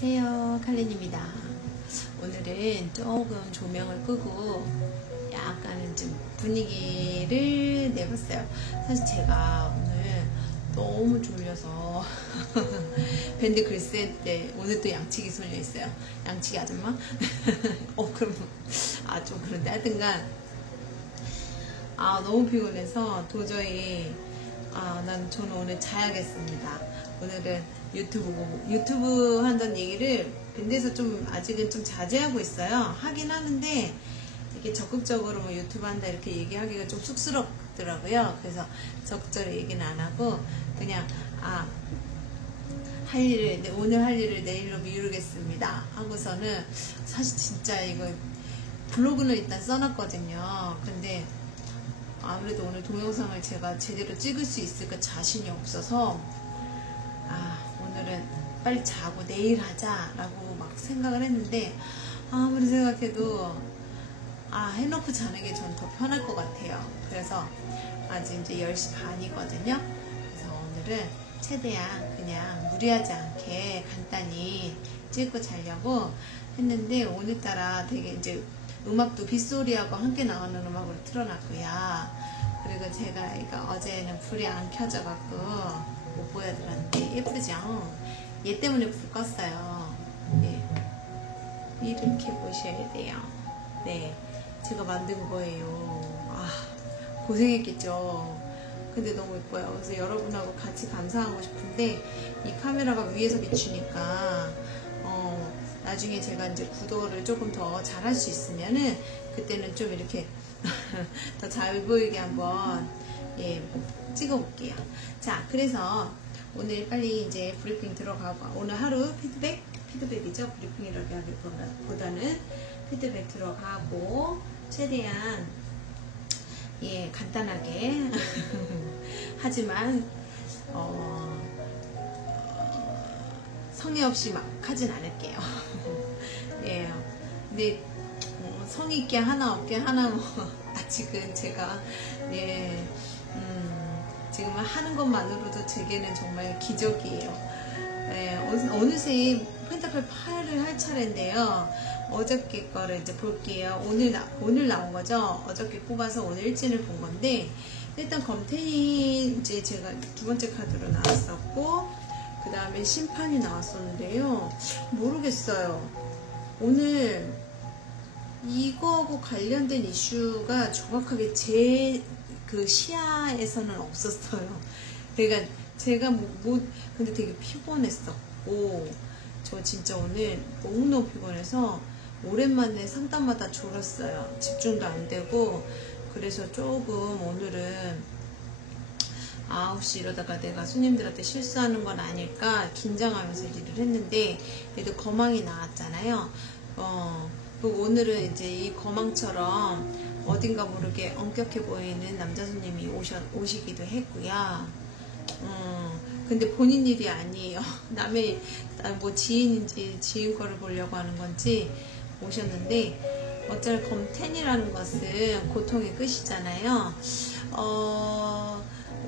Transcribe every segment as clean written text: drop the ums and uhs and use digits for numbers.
안녕하세요, 칼린입니다. 오늘은 조금 조명을 끄고 약간은 좀 분위기를 내봤어요. 사실 제가 오늘 너무 졸려서 밴드 글쎄 때 오늘 또 양치기 소녀 있어요. 양치기 아줌마? 그럼 좀 그런데 하여튼간 너무 피곤해서 도저히 저는 오늘 자야겠습니다. 오늘은 유튜브 한다는 얘기를 밴드에서 좀 아직은 좀 자제하고 있어요. 하긴 하는데 이렇게 적극적으로 뭐 유튜브 한다 이렇게 얘기하기가 좀 쑥스럽더라고요. 그래서 적극적으로 얘기는 안 하고 그냥 오늘 할 일을 내일로 미루겠습니다 하고서는, 사실 진짜 이거 블로그는 일단 써놨거든요. 근데 아무래도 오늘 동영상을 제가 제대로 찍을 수 있을까 자신이 없어서 오늘은 빨리 자고 내일 하자라고 막 생각을 했는데, 아무리 생각해도 해놓고 자는 게 전 더 편할 것 같아요. 그래서 아직 이제 10시 반이거든요. 그래서 오늘은 최대한 그냥 무리하지 않게 간단히 찍고 자려고 했는데, 오늘따라 되게 이제 음악도 빗소리하고 함께 나오는 음악으로 틀어놨고요. 그리고 제가 어제는 불이 안 켜져갖고 못 보여드렸는데 예쁘죠? 얘 때문에 불 껐어요. 네. 이렇게 보셔야 돼요. 네, 제가 만든 거예요. 고생했겠죠? 근데 너무 예뻐요. 그래서 여러분하고 같이 감상하고 싶은데 이 카메라가 위에서 비추니까 나중에 제가 이제 구도를 조금 더 잘할 수 있으면은 그때는 좀 이렇게 더 잘 보이게 한번 찍어 볼게요. 자, 그래서 오늘 빨리 이제 브리핑 들어가고, 오늘 하루 피드백이죠. 브리핑이라기보다는 피드백 들어가고 최대한 간단하게 하지만 성의 없이 막 하진 않을게요. 근데 성의 있게 하나 없게 하나 아직은 제가 지금 하는 것만으로도 제게는 정말 기적이에요. 어느새 펜타클 8을 할 차례인데요. 어저께 거를 이제 볼게요. 오늘 나온 거죠. 어저께 뽑아서 오늘 일진을 본 건데, 일단 검텐이 이제 제가 두 번째 카드로 나왔었고, 그 다음에 심판이 나왔었는데요. 모르겠어요. 오늘 이거하고 관련된 이슈가 정확하게 제 그 시야에서는 없었어요. 그러니까 제가 근데 되게 피곤했었고, 저 진짜 오늘 너무너무 피곤해서 오랜만에 상담마다 졸았어요. 집중도 안 되고. 그래서 조금 오늘은 9시 이러다가 내가 손님들한테 실수하는 건 아닐까 긴장하면서 일을 했는데, 그래도 거망이 나왔잖아요. 그리고 오늘은 이제 이 거망처럼 어딘가 모르게 엄격해 보이는 남자 손님이 오시기도 했고요. 근데 본인 일이 아니에요. 남의 지인인지 지인 거를 보려고 하는 건지 오셨는데, 어차피 검텐이라는 것은 고통의 끝이잖아요.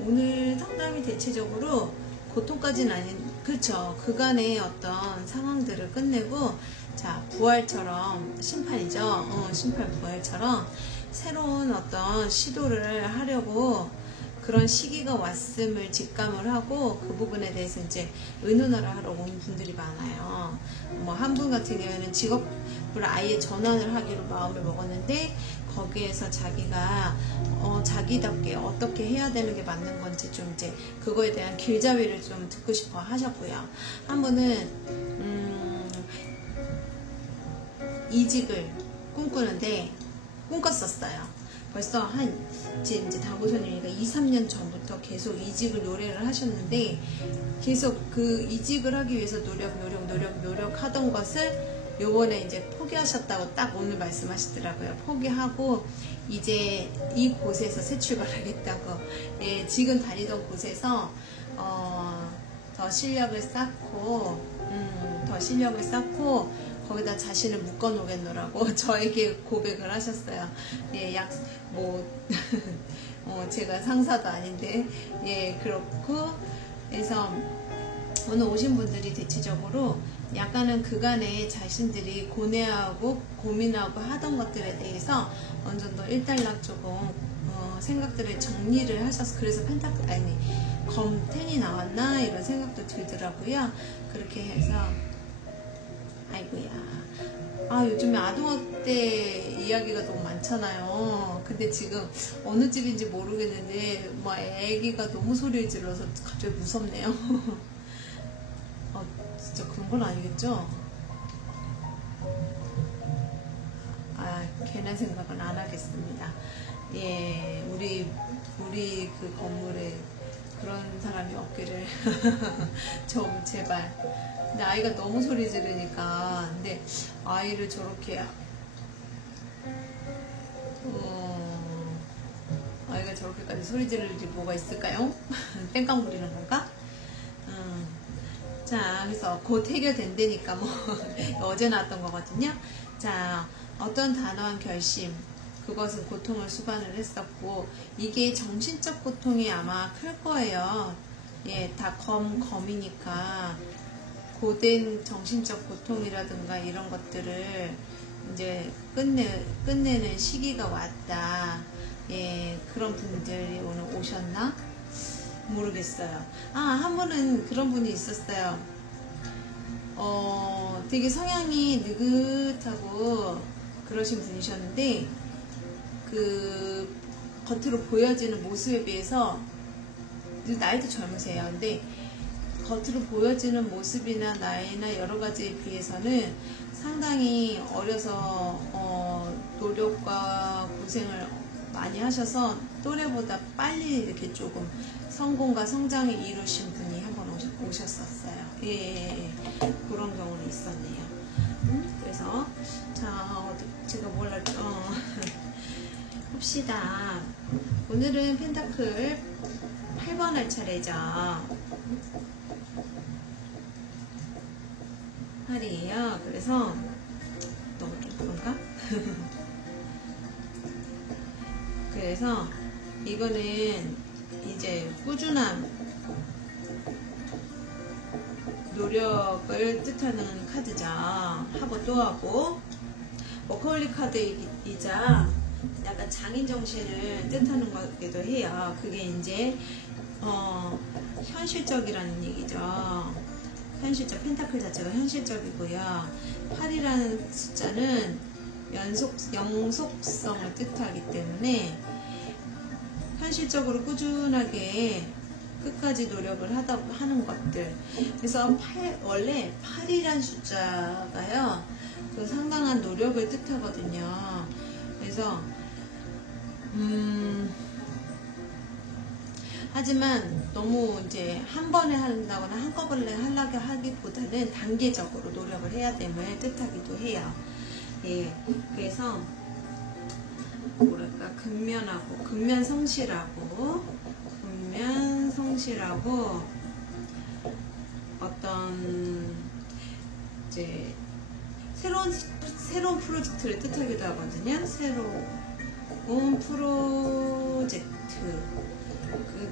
오늘 상담이 대체적으로 고통까지는 그렇죠. 그간의 어떤 상황들을 끝내고, 자, 부활처럼 심판이죠. 심판 부활처럼 새로운 어떤 시도를 하려고 그런 시기가 왔음을 직감을 하고, 그 부분에 대해서 이제 의논을 하러 온 분들이 많아요. 한 분 같은 경우에는 직업을 아예 전환을 하기로 마음을 먹었는데, 거기에서 자기가 자기답게 어떻게 해야 되는 게 맞는 건지 좀 이제 그거에 대한 길잡이를 좀 듣고 싶어 하셨고요. 한 분은 이직을 꿈꿨었어요. 벌써 이제 다고손님이니까 2-3년 전부터 계속 이직을 노래를 하셨는데, 계속 그 이직을 하기 위해서 노력하던 것을 요번에 이제 포기하셨다고 딱 오늘 말씀하시더라고요. 포기하고 이제 이곳에서 새 출발하겠다고. 지금 다니던 곳에서 더 실력을 쌓고 거기다 자신을 묶어 놓겠노라고 저에게 고백을 하셨어요. 제가 상사도 아닌데, 그렇고, 그래서 오늘 오신 분들이 대체적으로 약간은 그간에 자신들이 고뇌하고 고민하고 하던 것들에 대해서 어느 정도 일단락 조금 생각들을 정리를 하셔서, 그래서 검10이 나왔나 이런 생각도 들더라고요. 그렇게 해서 아이고야, 요즘에 아동학대 이야기가 너무 많잖아요. 근데 지금 어느 집인지 모르겠는데 뭐 애기가 너무 소리를 질러서 갑자기 무섭네요. 진짜 그런 건 아니겠죠? 괜한 생각은 안 하겠습니다. 예, 우리 그 건물에 그런 사람이 없기를 좀 제발. 근데 아이가 너무 소리 지르니까, 근데 아이를 저렇게 아이가 저렇게까지 소리 지를 일이 뭐가 있을까요? 땡깡 부리는 건가? 자, 그래서 곧 해결된다니까 뭐 어제 나왔던 거거든요. 자, 어떤 단호한 결심, 그것은 고통을 수반을 했었고, 이게 정신적 고통이 아마 클 거예요. 예, 다 검이니까 고된 정신적 고통이라든가 이런 것들을 이제 끝내는 시기가 왔다. 예, 그런 분들이 오늘 오셨나? 모르겠어요. 한 분은 그런 분이 있었어요. 되게 성향이 느긋하고 그러신 분이셨는데, 그 겉으로 보여지는 모습에 비해서, 나이도 젊으세요. 근데 겉으로 보여지는 모습이나 나이나 여러 가지에 비해서는 상당히 어려서 노력과 고생을 많이 하셔서 또래보다 빨리 이렇게 조금 성공과 성장을 이루신 분이 한 번 오셨었어요. 예, 그런 경우는 있었네요. 그래서 자, 제가 뭘 할까? 봅시다. 오늘은 펜타클 8번 할 차례죠. 8이에요. 그래서 너무 좀 그런가? 그래서 이거는 이제 꾸준한 노력을 뜻하는 카드죠. 하고 또 하고, 워커홀릭 카드이자 약간 장인 정신을 뜻하는 거기도 해요. 그게 이제 현실적이라는 얘기죠. 현실적, 펜타클 자체가 현실적이고요. 8이라는 숫자는 영속성을 뜻하기 때문에 현실적으로 꾸준하게 끝까지 노력을 하는 것들. 그래서 원래 8이란 숫자가요, 그 상당한 노력을 뜻하거든요. 그래서 하지만 너무 이제 한 번에 한다거나 한꺼번에 하려고 하기보다는 단계적으로 노력을 해야 됨을 뜻하기도 해요. 예, 그래서 뭐랄까, 근면성실하고 어떤 이제 새로운 프로젝트를 뜻하기도 하거든요. 새로운 프로젝트.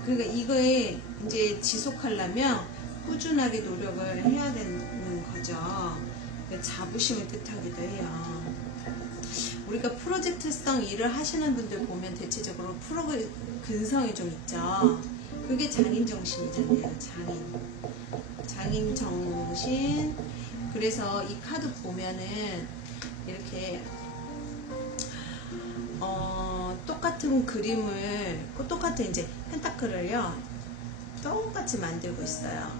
그러니까 이거에 이제 지속하려면 꾸준하게 노력을 해야 되는 거죠. 자부심을 뜻하기도 해요. 우리가 프로젝트성 일을 하시는 분들 보면 대체적으로 근성이 좀 있죠. 그게 장인정신이잖아요. 장인정신. 그래서 이 카드 보면은 이렇게 똑같은 그림을, 똑같은 이제 펜타클을요, 똑같이 만들고 있어요.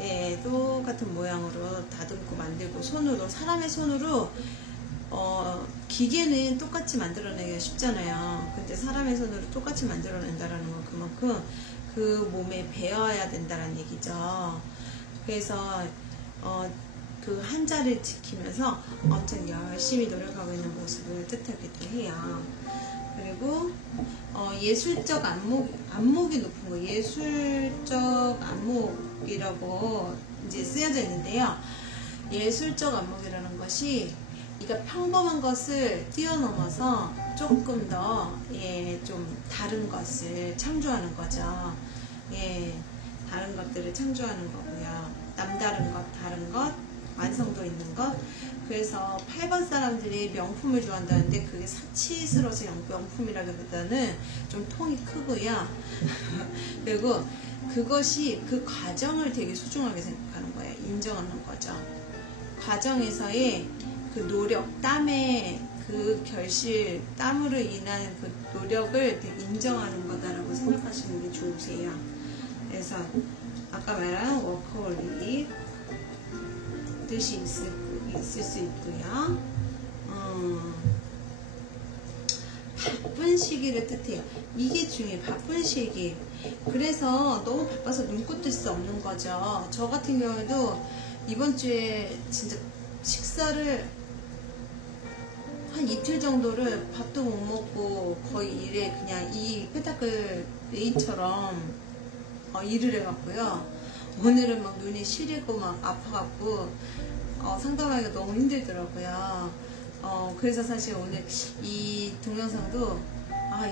예, 똑같은 모양으로 다듬고 만들고, 사람의 손으로, 기계는 똑같이 만들어내기가 쉽잖아요. 근데 사람의 손으로 똑같이 만들어낸다라는 건 그만큼 그 몸에 배어야 된다는 얘기죠. 그래서, 그 한자를 지키면서 엄청 열심히 노력하고 있는 모습을 뜻하기도 해요. 그리고 예술적 안목이 높은 거, 예술적 안목이라고 이제 쓰여져 있는데요. 예술적 안목이라는 것이, 그러니까 평범한 것을 뛰어넘어서 조금 더 좀 다른 것을 창조하는 거죠. 예, 다른 것들을 창조하는 거고요. 남다른 것, 다른 것, 완성도 있는 것. 그래서 8번 사람들이 명품을 좋아한다는데 그게 사치스러워서 명품이라기보다는 좀 통이 크고요. 그리고 그것이 그 과정을 되게 소중하게 생각하는 거예요. 인정하는 거죠. 과정에서의 그 노력, 땀의 그 결실, 땀으로 인한 그 노력을 되게 인정하는 거다라고 생각하시는 게 좋으세요. 그래서 아까 말한 워커홀릭 뜻이 있을 수 있고요. 바쁜 시기를 뜻해요. 이게 중요해요. 바쁜 시기. 그래서 너무 바빠서 눈꽃 뜰 수 없는 거죠. 저 같은 경우에도 이번 주에 진짜 식사를 한 이틀 정도를 밥도 못 먹고 거의 일에 그냥 이 페타클 메인처럼 일을 해갖고요. 오늘은 막 눈이 시리고 막 아파갖고 상담하기가 너무 힘들더라고요. 그래서 사실 오늘 이 동영상도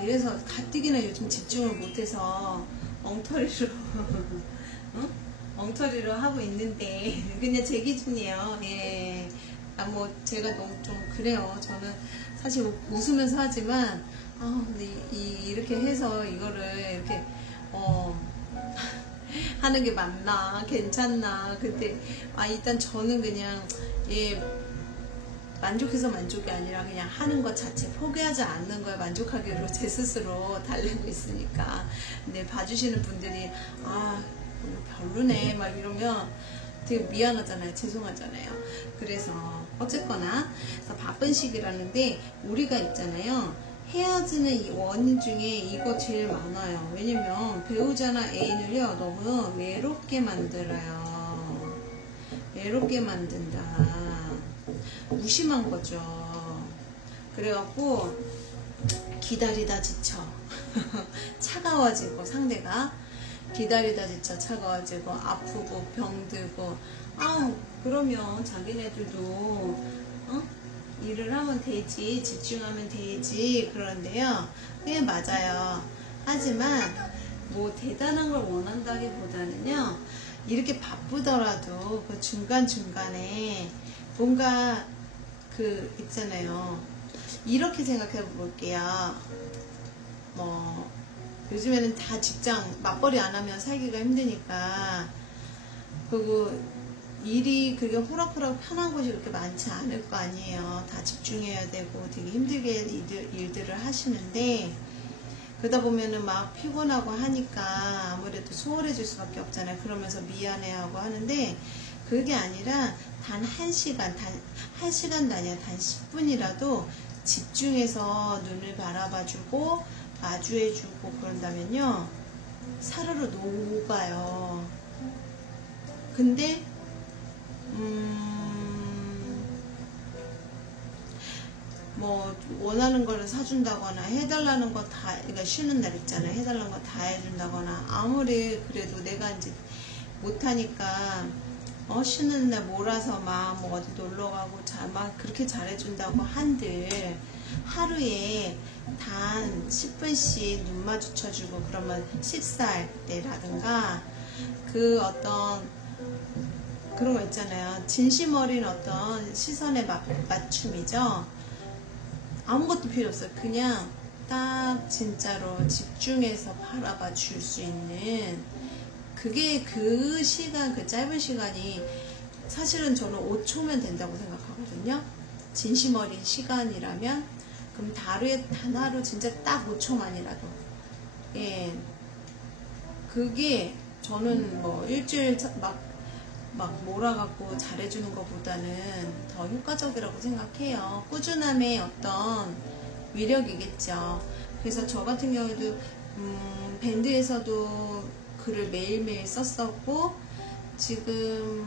이래서 가뜩이나 요즘 집중을 못해서 엉터리로 엉터리로 하고 있는데 그냥 제 기준이에요. 예. 뭐 제가 너무 좀 그래요. 저는 사실 웃으면서 하지만 근데 이렇게 해서 이거를 이렇게 하는 게 맞나 괜찮나. 근데 일단 저는 그냥 만족해서 만족이 아니라 그냥 하는 것 자체 포기하지 않는 거에 만족하기로 제 스스로 달래고 있으니까. 근데 봐주시는 분들이 별로네 막 이러면 되게 미안하잖아요. 죄송하잖아요. 그래서 어쨌거나 그래서 바쁜 시기라는데 우리가 있잖아요. 헤어지는 이 원인 중에 이거 제일 많아요. 왜냐면 배우자나 애인을요 너무 외롭게 만들어요. 외롭게 만든다. 무심한 거죠. 그래갖고 기다리다 지쳐. 차가워지고 상대가 기다리다 지쳐 차가워지고 아프고 병들고 그러면 자기네들도 일을 하면 되지, 집중하면 되지. 그런데요, 네 맞아요. 하지만 뭐 대단한 걸 원한다기보다는요, 이렇게 바쁘더라도 그 중간중간에 뭔가 있잖아요. 이렇게 생각해 볼게요. 요즘에는 다 직장 맞벌이 안 하면 살기가 힘드니까. 그리고 일이 그렇게 호락호락 편한 곳이 그렇게 많지 않을 거 아니에요. 다 집중해야 되고 되게 힘들게 일들을 하시는데, 그러다 보면은 막 피곤하고 하니까 아무래도 소홀해질 수밖에 없잖아요. 그러면서 미안해하고 하는데, 그게 아니라 단 1시간, 한 시간도 아니라 단 10분이라도 집중해서 눈을 바라봐주고 마주해주고 그런다면요, 사르르 녹아요. 근데 뭐 원하는 거를 사준다거나 해달라는 거 다, 그러니까 쉬는 날 있잖아요. 해달라는 거 다 해준다거나, 아무리 그래도 내가 이제 못하니까 쉬는 날 몰아서 막 뭐 어디 놀러 가고 막 그렇게 잘해준다고 한들 하루에 단 10분씩 눈 마주쳐주고, 그러면 식사할 때라든가 그 어떤 그런 거 있잖아요. 진심 어린 어떤 시선의 맞춤이죠. 아무것도 필요 없어요. 그냥 딱 진짜로 집중해서 바라봐 줄 수 있는, 그게 그 시간, 그 짧은 시간이 사실은 저는 5초면 된다고 생각하거든요. 진심 어린 시간이라면. 그럼 하루에 단 하루 진짜 딱 5초만이라도, 예, 그게 저는 뭐 일주일 막 몰아갖고 잘해주는 것보다는 더 효과적이라고 생각해요. 꾸준함의 어떤 위력이겠죠. 그래서 저 같은 경우도 밴드에서도 글을 매일매일 썼었고, 지금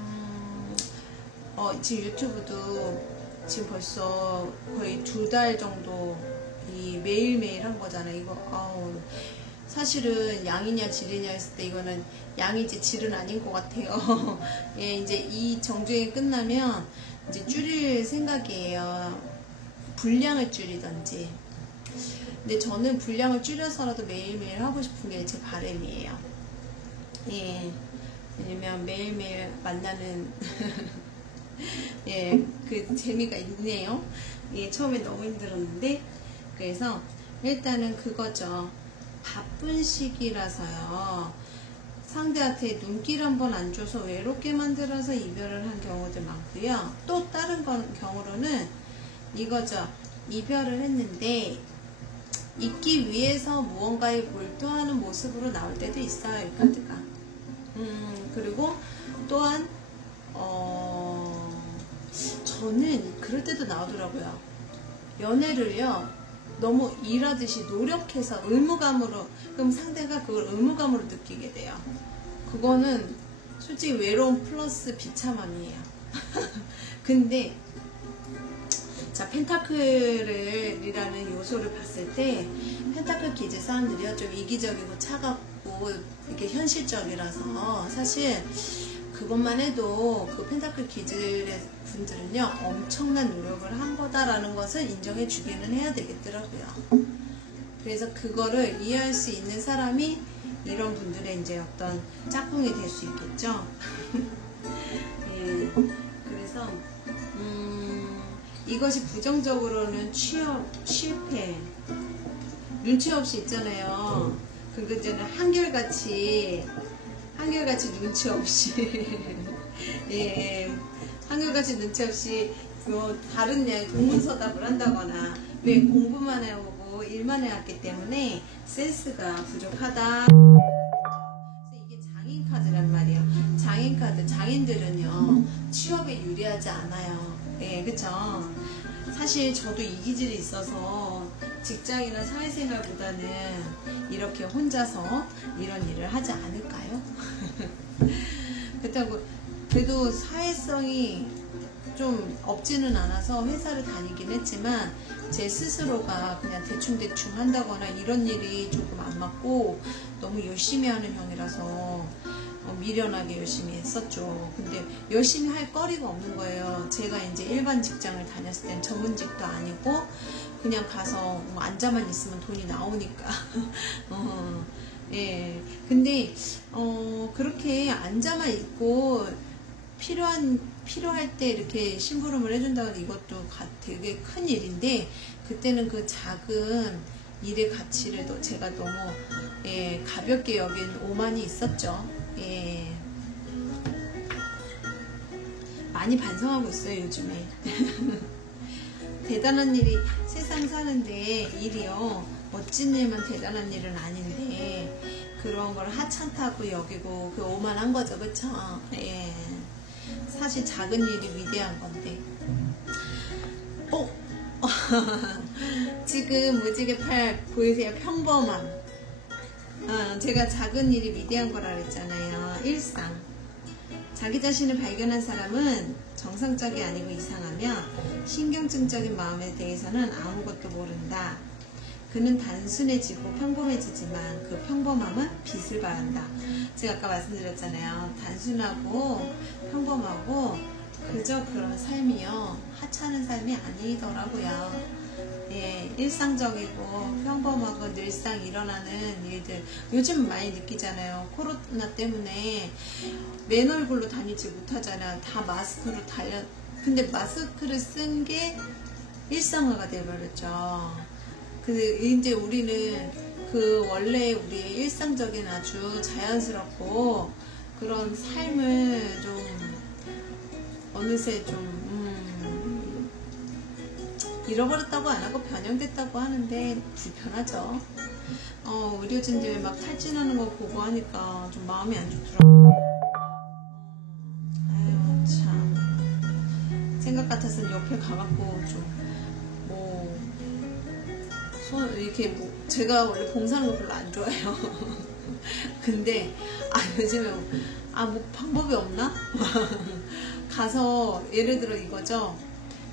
지금 유튜브도 지금 벌써 거의 2달 정도 매일매일 한 거잖아요. 이거 사실은 양이냐 질이냐 했을 때 이거는 양이지 질은 아닌 것 같아요. 예, 이제 이 정주행이 끝나면 이제 줄일 생각이에요. 분량을 줄이던지. 근데 저는 분량을 줄여서라도 매일매일 하고 싶은 게 제 바람이에요. 예. 왜냐면 매일매일 만나는 예, 그 재미가 있네요. 예, 처음에 너무 힘들었는데 그래서 일단은 그거죠. 바쁜 시기라서요. 상대한테 눈길 한번 안 줘서 외롭게 만들어서 이별을 한 경우도 많고요. 또 다른 경우로는 이거죠. 이별을 했는데 잊기 위해서 무언가에 몰두하는 모습으로 나올 때도 있어요. 이 카드가. 그리고 또한 저는 그럴 때도 나오더라고요. 연애를요 너무 일하듯이 노력해서 의무감으로, 그럼 상대가 그걸 의무감으로 느끼게 돼요. 그거는 솔직히 외로움 플러스 비참함이에요. 근데 자, 펜타클이라는 요소를 봤을 때 펜타클 기질 사람들이요 좀 이기적이고 차갑고 이렇게 현실적이라서 사실 그것만 해도 그 펜타클 기질의 분들은요 엄청난 노력을 한 거다라는 것을 인정해 주기는 해야 되겠더라고요. 그래서 그거를 이해할 수 있는 사람이 이런 분들의 이제 어떤 짝꿍이 될 수 있겠죠. 예, 그래서 이것이 부정적으로는 취업 실패, 눈치 없이 있잖아요. 그거 이제는 한결같이 눈치 없이 예, 한결같이 눈치 없이 뭐 다른 동문서답을 한다거나 왜 공부만 해오고 일만 해왔기 때문에 센스가 부족하다. 이게 장인 카드란 말이에요. 장인 카드, 장인들은요 취업에 유리하지 않아요. 예, 그쵸? 사실 저도 이 기질이 있어서 직장이나 사회생활보다는 이렇게 혼자서 이런 일을 하지 않을까요? 그렇다고 그래도 사회성이 좀 없지는 않아서 회사를 다니긴 했지만 제 스스로가 그냥 대충 한다거나 이런 일이 조금 안 맞고 너무 열심히 하는 형이라서 미련하게 열심히 했었죠. 근데 열심히 할 거리가 없는 거예요. 제가 이제 일반 직장을 다녔을 땐 전문직도 아니고 그냥 가서 뭐 앉아만 있으면 돈이 나오니까. 예. 근데 그렇게 앉아만 있고 필요할 때 이렇게 심부름을 해준다는 이것도 되게 큰 일인데 그때는 그 작은 일의 가치를 제가 너무 가볍게 여긴 오만이 있었죠. 예. 많이 반성하고 있어요, 요즘에. 대단한 일이 세상 사는데 일이요. 멋진 일만 대단한 일은 아닌데 그런 걸 하찮다고 여기고 그 오만한 거죠, 그쵸? 예. 사실 작은 일이 위대한 건데. 지금 무지개 팔 보이세요? 평범함. 제가 작은 일이 위대한 거라 그랬잖아요. 일상. 자기 자신을 발견한 사람은 정상적이 아니고 이상하며 신경증적인 마음에 대해서는 아무것도 모른다. 그는 단순해지고 평범해지지만 그 평범함은 빛을 발한다. 제가 아까 말씀드렸잖아요. 단순하고 평범하고 그저 그런 삶이요. 하찮은 삶이 아니더라고요. 예, 일상적이고 평범하고 늘상 일어나는 일들 요즘 많이 느끼잖아요. 코로나 때문에 맨 얼굴로 다니지 못하잖아요. 다 마스크로 근데 마스크를 쓴 게 일상화가 되어버렸죠. 이제 우리는 그 원래 우리의 일상적인 아주 자연스럽고 그런 삶을 좀 어느새 좀 잃어버렸다고 안 하고 변형됐다고 하는데 불편하죠. 의료진들 막 탈진하는 거 보고 하니까 좀 마음이 안 좋더라고요. 아유 참 생각 같았으면 옆에 가갖고 좀 이렇게 제가 원래 봉사하는 거 별로 안 좋아해요. 근데 요즘에 뭐 방법이 없나? 가서 예를 들어 이거죠.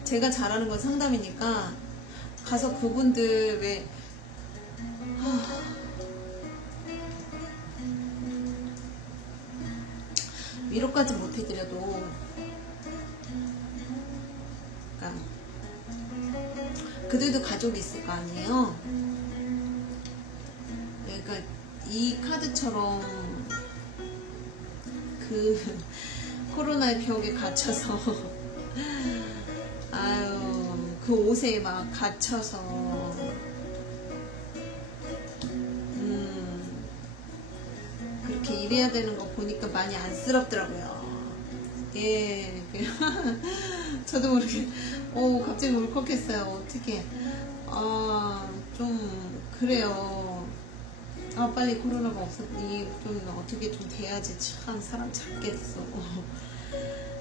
제가 잘하는 건 상담이니까 가서 그분들 왜 위로까지 못 해드려도 그러니까 그들도 가족이 있을 거 아니에요. 그러니까 이 카드처럼 그 코로나의 벽에 갇혀서 아유 그 옷에 막 갇혀서 그렇게 일해야 되는 거 보니까 많이 안쓰럽더라고요. 예, 저도 모르게 갑자기 울컥했어요. 어떻게 좀 그래요. 빨리 코로나가 없었니 좀 어떻게 좀 돼야지 참 사람 찾겠어.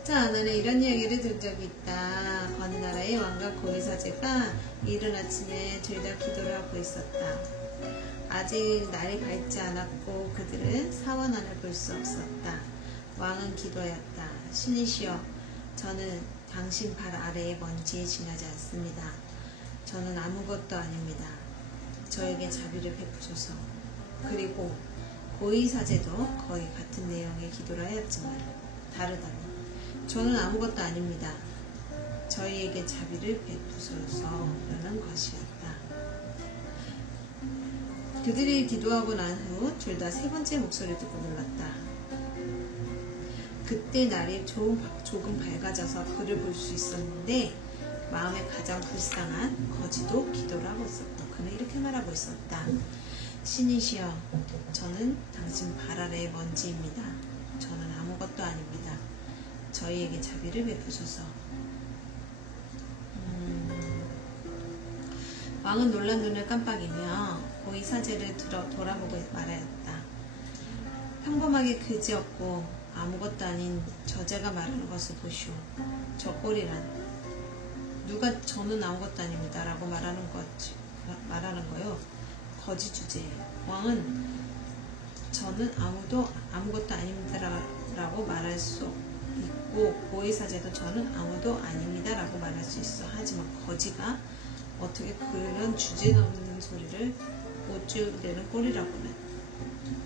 자, 나는 이런 이야기를 들은 적이 있다. 어느 나라의 왕과 고위사제가 이른 아침에 둘 다 기도를 하고 있었다. 아직 날이 밝지 않았고 그들은 사원 안을 볼 수 없었다. 왕은 기도하였다. 신이시여, 저는 당신 발 아래의 먼지에 지나지 않습니다. 저는 아무것도 아닙니다. 저에게 자비를 베푸소서. 그리고 고위사제도 거의 같은 내용의 기도를 하였지만 다르다고. 저는 아무것도 아닙니다. 저희에게 자비를 베푸소서라는 것이었다. 그들이 기도하고 난 후 둘 다 세 번째 목소리를 듣고 놀랐다. 그때 날이 조금 밝아져서 그를 볼 수 있었는데 마음에 가장 불쌍한 거지도 기도를 하고 있었다. 그는 이렇게 말하고 있었다. 신이시여, 저는 당신 발 아래의 먼지입니다. 저는 아무것도 아닙니다. 저희에게 자비를 베푸소서. 왕은 놀란 눈을 깜빡이며 고위사제를 돌아보고 말하였다. 평범하게 그지없고 아무것도 아닌 저자가 말하는 것을 보시오. 저 꼴이란 누가 저는 아무것도 아닙니다 라고 말하는 거요. 거지 주제. 왕은 저는 아무것도 아닙니다 라고 말할 수 있고 고위사제도 저는 아무도 아닙니다 라고 말할 수 있어. 하지만 거지가 어떻게 그런 주제넘는 소리를 못주려는 꼴이라고는.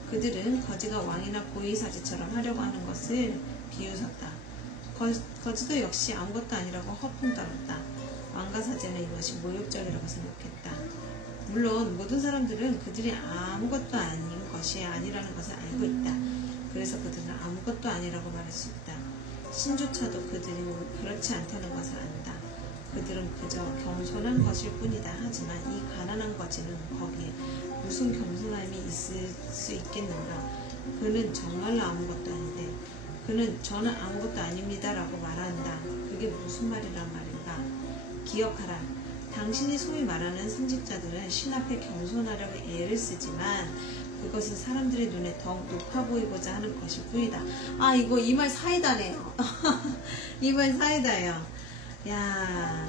그들은 거지가 왕이나 고위사제처럼 하려고 하는 것을 비웃었다. 거지도 역시 아무것도 아니라고 허풍 떨었다. 왕과 사제는 이것이 모욕적이라고 생각했다. 물론 모든 사람들은 그들이 아무것도 아닌 것이 아니라는 것을 알고 있다. 그래서 그들은 아무것도 아니라고 말할 수 있다. 신조차도 그들이 그렇지 않다는 것을 안다. 그들은 그저 겸손한 것일 뿐이다. 하지만 이 가난한 거지는 거기에 무슨 겸손함이 있을 수 있겠는가. 그는 정말로 아무것도 아닌데 그는 저는 아무것도 아닙니다 라고 말한다. 그게 무슨 말이란 말인가. 기억하라. 당신이 소위 말하는 상직자들은 신 앞에 겸손하려고 애를 쓰지만 그것은 사람들의 눈에 더욱 높아 보이고자 하는 것일 뿐이다. 이거 이 말 사이다네요. 이 말 사이다예요. 야,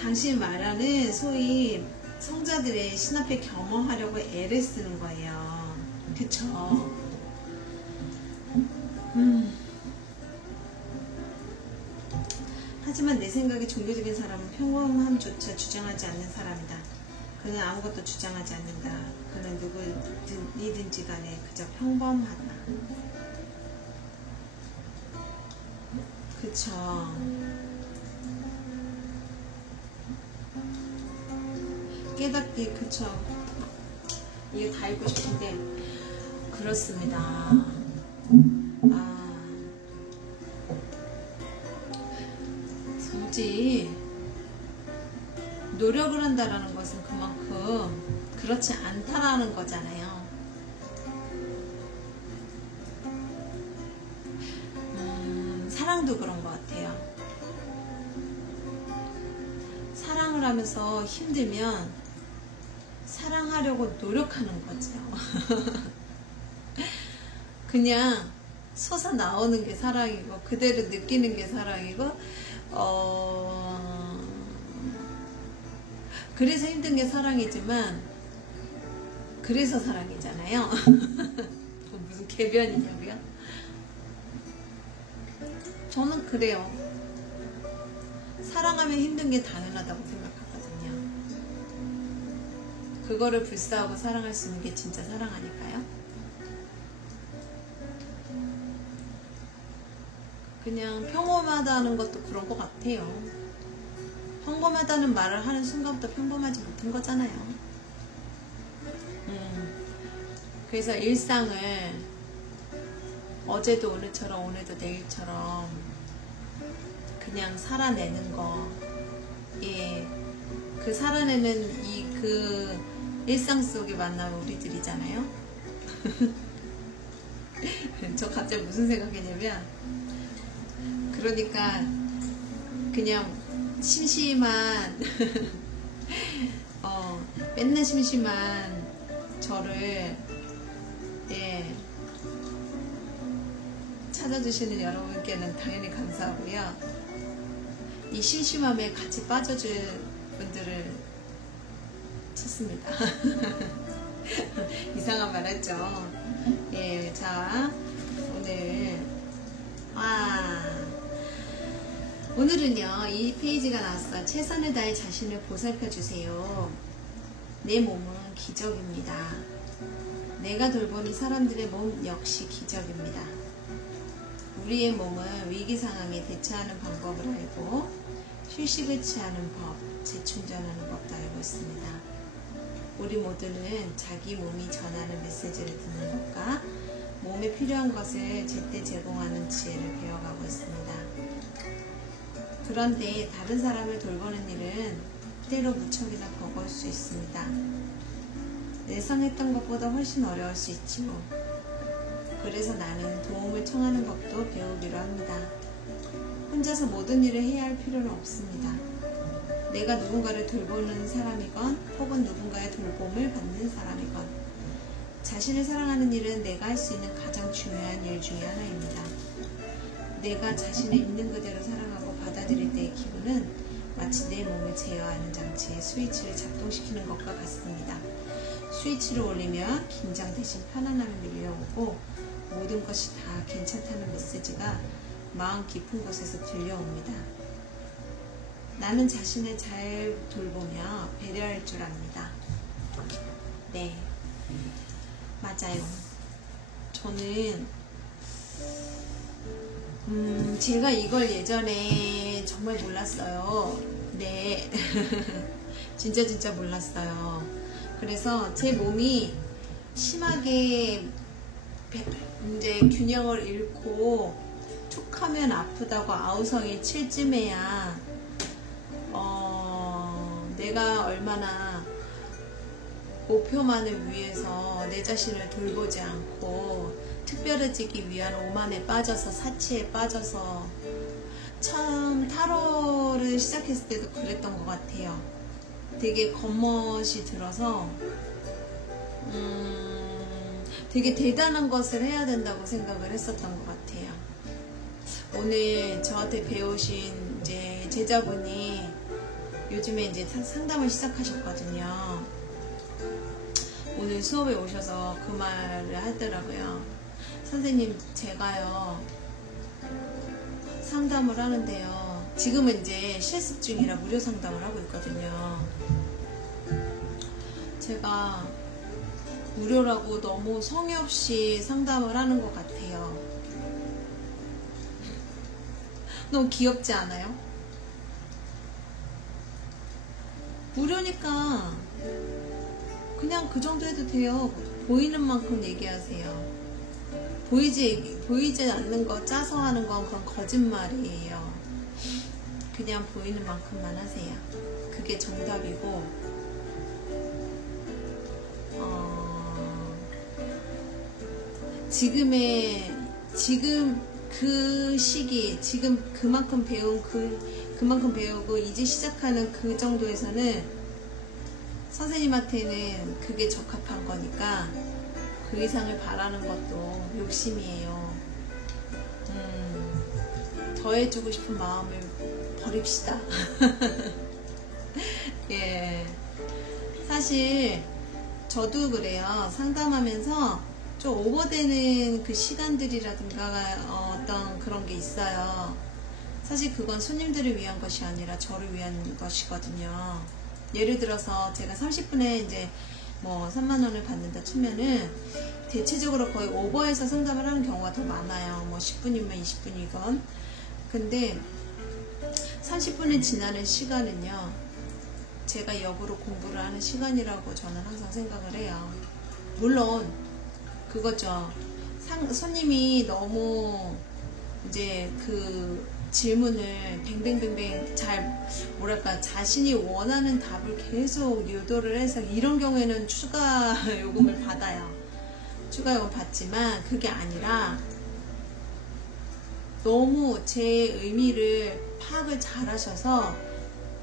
당신 말하는 소위 성자들의 신 앞에 겸허하려고 애를 쓰는 거예요. 그쵸? 하지만 내 생각에 종교적인 사람은 평범함조차 주장하지 않는 사람이다. 그는 아무것도 주장하지 않는다. 그는 누구이든지 간에 그저 평범하다. 그쵸? 깨닫기, 그쵸? 이게 다 읽고 싶은데 그렇습니다. 굳이 노력을 한다라는 것은 그만큼 그렇지 않다라는 거잖아요. 사랑도 그런 것 같아요. 사랑을 하면서 힘들면 사랑하려고 노력하는 거죠. 그냥 솟아 나오는 게 사랑이고 그대로 느끼는 게 사랑이고 그래서 힘든 게 사랑이지만 그래서 사랑이잖아요. 무슨 개변이냐고요? 저는 그래요. 사랑하면 힘든 게 당연하다고 생각하거든요. 그거를 불사하고 사랑할 수 있는 게 진짜 사랑 아닐까요? 그냥 평범하다는 것도 그런 것 같아요. 평범하다는 말을 하는 순간부터 평범하지 못한 거잖아요. 그래서 일상을 어제도 오늘처럼 오늘도 내일처럼 그냥 살아내는 거. 예. 그 살아내는 그 일상 속에 만난 우리들이잖아요. 저 갑자기 무슨 생각이냐면, 그러니까 그냥 심심한 맨날 심심한 저를 예, 찾아주시는 여러분께는 당연히 감사하고요. 이 심심함에 같이 빠져줄 분들을 찾습니다. 이상한 말 했죠. 예, 자, 오늘은요, 이 페이지가 나왔어요. 최선을 다해 자신을 보살펴주세요. 내 몸은 기적입니다. 내가 돌보는 사람들의 몸 역시 기적입니다. 우리의 몸은 위기 상황에 대처하는 방법을 알고 휴식을 취하는 법, 재충전하는 법도 알고 있습니다. 우리 모두는 자기 몸이 전하는 메시지를 듣는 것과 몸에 필요한 것을 제때 제공하는 지혜를 배워가고 있습니다. 그런데 다른 사람을 돌보는 일은 때로 무척이나 버거울 수 있습니다. 예상했던 것보다 훨씬 어려울 수 있지요. 그래서 나는 도움을 청하는 법도 배우기로 합니다. 혼자서 모든 일을 해야 할 필요는 없습니다. 내가 누군가를 돌보는 사람이건 혹은 누군가의 돌봄을 받는 사람이건 자신을 사랑하는 일은 내가 할 수 있는 가장 중요한 일 중에 하나입니다. 내가 자신을 있는 그대로 사랑하고 받아들일 때의 기분은 마치 내 몸을 제어하는 장치에 스위치를 작동시키는 것과 같습니다. 스위치를 올리면 긴장 대신 편안함이 밀려오고 모든 것이 다 괜찮다는 메시지가 마음 깊은 곳에서 들려옵니다. 나는 자신을 잘 돌보며 배려할 줄 압니다. 네, 맞아요. 저는 제가 이걸 예전에 정말 몰랐어요. 네, 진짜 몰랐어요. 그래서 제 몸이 심하게 이제 균형을 잃고 툭 하면 아프다고 아우성이 칠 쯤에야 내가 얼마나 목표만을 위해서 내 자신을 돌보지 않고 특별해지기 위한 오만에 빠져서 사치에 빠져서 참 타로를 시작했을 때도 그랬던 것 같아요. 되게 겉멋이 들어서 되게 대단한 것을 해야 된다고 생각을 했었던 것 같아요. 오늘 저한테 배우신 이제 제자분이 요즘에 이제 상담을 시작하셨거든요. 오늘 수업에 오셔서 그 말을 하더라고요. 선생님, 제가요 상담을 하는데요, 지금은 이제 실습 중이라 무료 상담을 하고 있거든요. 제가 무료라고 너무 성의 없이 상담을 하는 것 같아요. 너무 귀엽지 않아요? 무료니까 그냥 그 정도 해도 돼요. 보이는 만큼 얘기하세요. 보이지 않는 거 짜서 하는 건 그건 거짓말이에요. 그냥 보이는 만큼만 하세요. 그게 정답이고, 지금 그 시기, 지금 그만큼 배우고 이제 시작하는 그 정도에서는 선생님한테는 그게 적합한 거니까 그 이상을 바라는 것도 욕심이에요. 더해주고 싶은 마음을 버립시다. 예. 사실 저도 그래요. 상담하면서 좀 오버되는 그 시간들이라든가 어떤 그런 게 있어요. 사실 그건 손님들을 위한 것이 아니라 저를 위한 것이거든요. 예를 들어서 제가 30분에 이제 뭐 3만원을 받는다 치면은 대체적으로 거의 오버해서 상담을 하는 경우가 더 많아요. 뭐 10분이면 20분이건. 근데 30분이 지나는 시간은요, 제가 역으로 공부를 하는 시간이라고 저는 항상 생각을 해요. 물론 그거죠. 손님이 너무 이제 그 질문을 뱅뱅뱅뱅 잘 뭐랄까 자신이 원하는 답을 계속 유도를 해서 이런 경우에는 추가 요금을 받아요. 추가 요금 받지만 그게 아니라 너무 제 의미를 파악을 잘 하셔서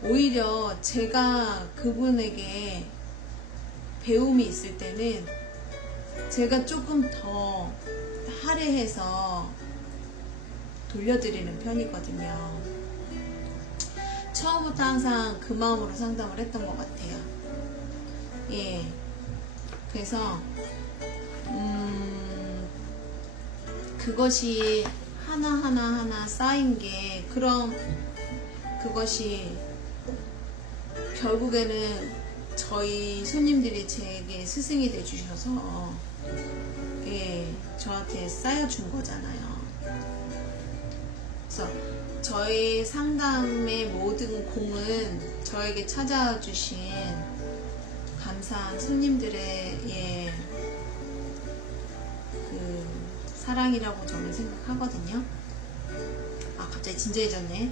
오히려 제가 그분에게 배움이 있을 때는 제가 조금 더 할애해서 돌려드리는 편이거든요. 처음부터 항상 그 마음으로 상담을 했던 것 같아요. 예. 그래서 그것이 하나하나 쌓인 게 그럼 그것이 결국에는 저희 손님들이 제게 스승이 돼주셔서 예, 저한테 쌓여준 거잖아요. 그래서 저희 상담의 모든 공은 저에게 찾아와 주신 감사한 손님들의 예, 그 사랑이라고 저는 생각하거든요. 아 갑자기 진지해졌네.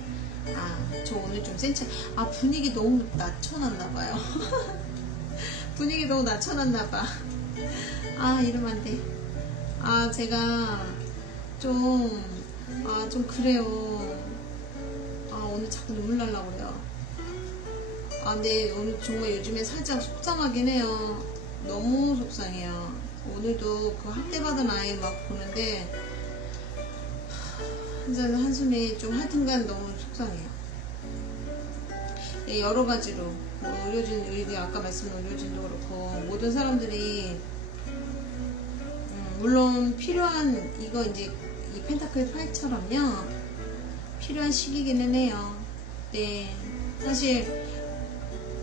아 저 오늘 좀 센 척. 아 분위기 너무 낮춰놨나봐요. 분위기 너무 낮춰놨나봐. 아 이러면 안 돼. 아 제가 좀 그래요. 아 오늘 자꾸 눈물 날라고 그래요. 아 근데 오늘 정말 요즘에 살짝 속상하긴 해요. 너무 속상해요. 오늘도 그 학대받은 아이 막 보는데 한숨이 좀 하여튼간 너무 속상해요. 예, 여러 가지로 의료진, 우리 아까 말씀드린 의료진도 그렇고 모든 사람들이 물론 필요한 이거 이제 이 펜타클 8처럼요 필요한 시기기는 해요. 네 사실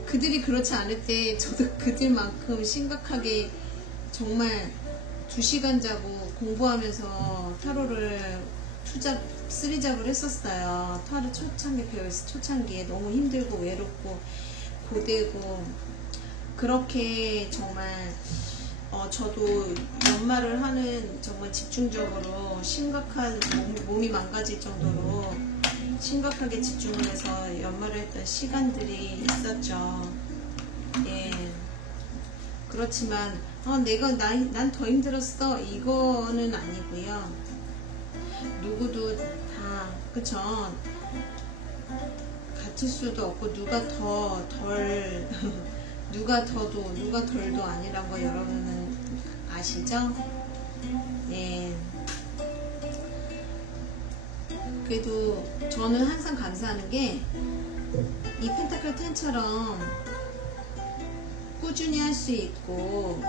그들이 그렇지 않을 때 저도 그들만큼 심각하게 정말 2시간 자고 공부하면서 타로를 3잡을 했었어요. 타로 초창기 배웠을 초창기에 너무 힘들고 외롭고 고되고 그렇게 정말 저도 연말을 하는 정말 집중적으로 심각한 몸이 망가질 정도로 심각하게 집중을 해서 연말을 했던 시간들이 있었죠. 예. 그렇지만 난 더 힘들었어 이거는 아니고요. 누구도 다 그쵸 같을 수도 없고 누가 더 덜 누가 더도 누가 덜도 아니란 거 여러분은 아시죠? 네. 그래도 저는 항상 감사하는 게 이 펜타클 10처럼 꾸준히 할 수 있고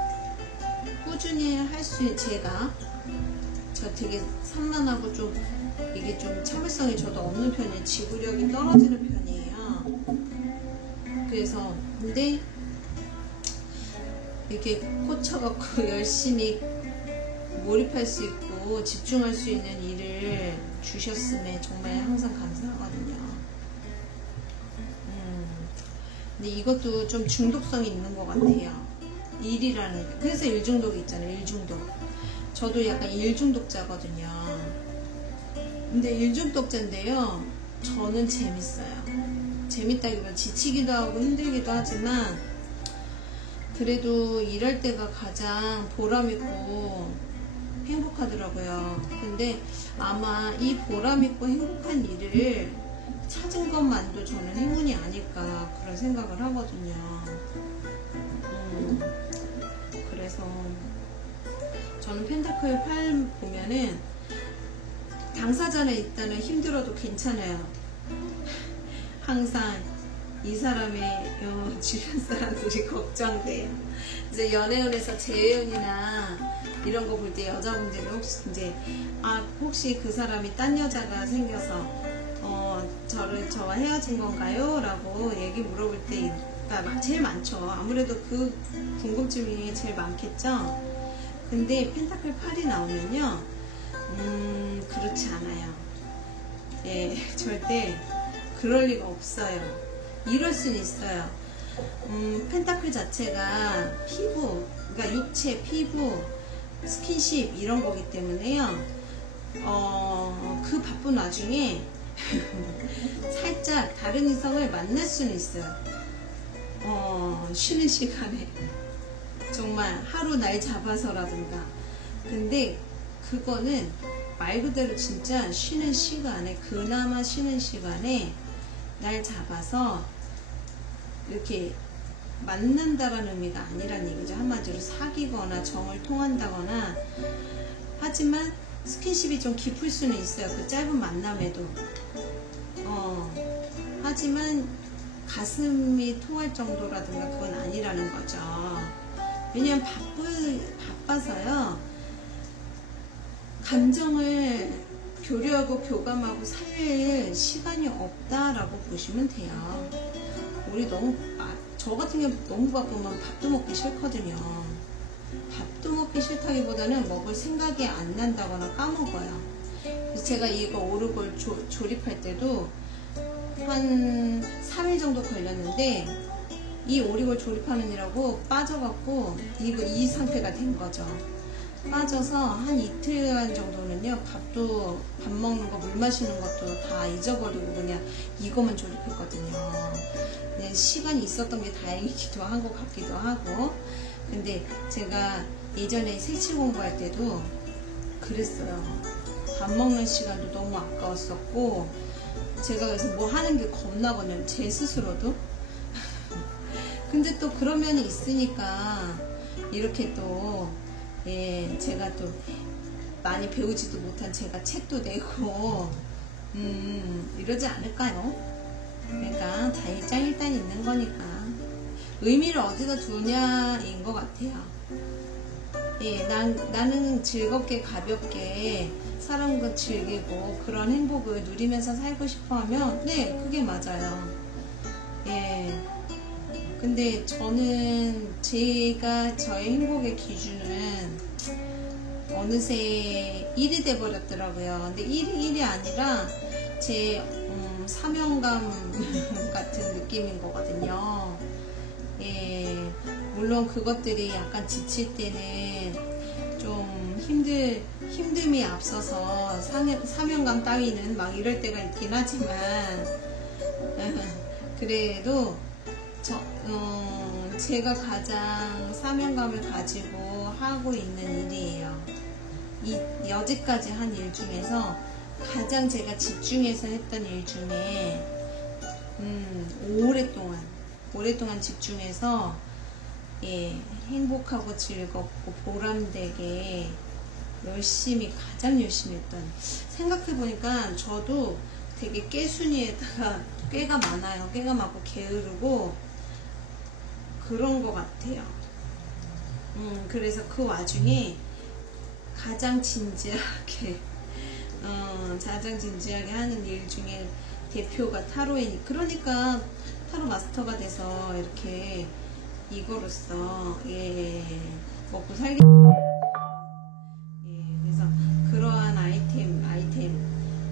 꾸준히 할 수 있는 제가 되게 산만하고 좀 이게 좀 참을성이 저도 없는 편이에요. 지구력이 떨어지는 편이에요. 그래서 근데 이렇게 꽂혀갖고 열심히 몰입할 수 있고 집중할 수 있는 일을 주셨음에 정말 항상 감사하거든요. 근데 이것도 좀 중독성이 있는 것 같아요. 일이라는 게. 그래서 일중독이 있잖아요. 일중독. 저도 약간 일중독자거든요. 근데 일중독자인데요. 저는 재밌어요. 재밌다기보다 지치기도 하고 힘들기도 하지만 그래도 일할 때가 가장 보람있고 행복하더라고요. 근데 아마 이 보람있고 행복한 일을 찾은 것만도 저는 행운이 아닐까 그런 생각을 하거든요. 그래서 저는 펜타클 8 보면은 당사자는 일단은 힘들어도 괜찮아요. 항상 이 사람의 주변 사람들이 걱정돼요. 이제 연애운에서 재회운이나 이런 거 볼 때 여자분들이 혹시 그 사람이 딴 여자가 생겨서 저와 헤어진 건가요? 라고 얘기 물어볼 때 제일 많죠. 아무래도 그 궁금증이 제일 많겠죠. 근데 펜타클 8이 나오면요 그렇지 않아요. 예, 절대 그럴 리가 없어요. 이럴 수는 있어요. 펜타클 자체가 피부, 그러니까 육체, 피부, 스킨십 이런 거기 때문에요. 그 바쁜 와중에 살짝 다른 이성을 만날 수는 있어요. 쉬는 시간에 정말 하루 날 잡아서라든가. 근데 그거는 말 그대로 진짜 쉬는 시간에, 그나마 쉬는 시간에 날 잡아서 이렇게 만난다라는 의미가 아니란 얘기죠. 한마디로 사귀거나 정을 통한다거나. 하지만 스킨십이 좀 깊을 수는 있어요. 그 짧은 만남에도. 하지만 가슴이 통할 정도라든가 그건 아니라는 거죠. 왜냐면 바빠서요. 감정을 교류하고 교감하고 살릴 시간이 없다라고 보시면 돼요. 우리 저 같은 경우 너무 바쁘면 밥도 먹기 싫거든요. 밥도 먹기 싫다기보다는 먹을 생각이 안 난다거나 까먹어요. 제가 이거 오르골 조립할 때도 한 3일 정도 걸렸는데, 이 오리골 조립하느라고 빠져갖고 이 상태가 된 거죠. 빠져서 한 이틀간 정도는요, 밥 먹는 거, 물 마시는 것도 다 잊어버리고 그냥 이거만 조립했거든요. 그냥 시간이 있었던 게 다행이기도 한 것 같기도 하고. 근데 제가 예전에 색칠 공부할 때도 그랬어요. 밥 먹는 시간도 너무 아까웠었고, 제가 그래서 뭐 하는 게 겁나거든요, 제 스스로도. 근데 또 그런 면이 있으니까 이렇게 또 제가 또 많이 배우지도 못한 제가 책도 내고 이러지 않을까요? 그러니까 다 일단 있는 거니까 의미를 어디다 두냐인 것 같아요. 나는 즐겁게 가볍게 사람과 즐기고 그런 행복을 누리면서 살고 싶어 하면 네, 그게 맞아요. 근데 저는 저의 행복의 기준은 어느새 일이 돼버렸더라고요. 근데 일이 아니라 제 사명감 같은 느낌인 거거든요. 물론 그것들이 약간 지칠 때는 좀 힘듦이 앞서서 사명감 따위는 막 이럴 때가 있긴 하지만 그래도 제가 가장 사명감을 가지고 하고 있는 일이에요. 여지까지 한 일 중에서 가장 제가 집중해서 했던 일 중에 오랫동안 집중해서 행복하고 즐겁고 보람되게 가장 열심히 했던, 생각해보니까 저도 되게 깨순이에다가 꾀가 많아요. 꾀가 많고 게으르고 그런 것 같아요. 그래서 그 와중에 가장 진지하게 하는 일 중에 대표가 타로이니, 그러니까 타로 마스터가 돼서 이렇게 이거로써 먹고 살겠죠. 그래서 그러한 아이템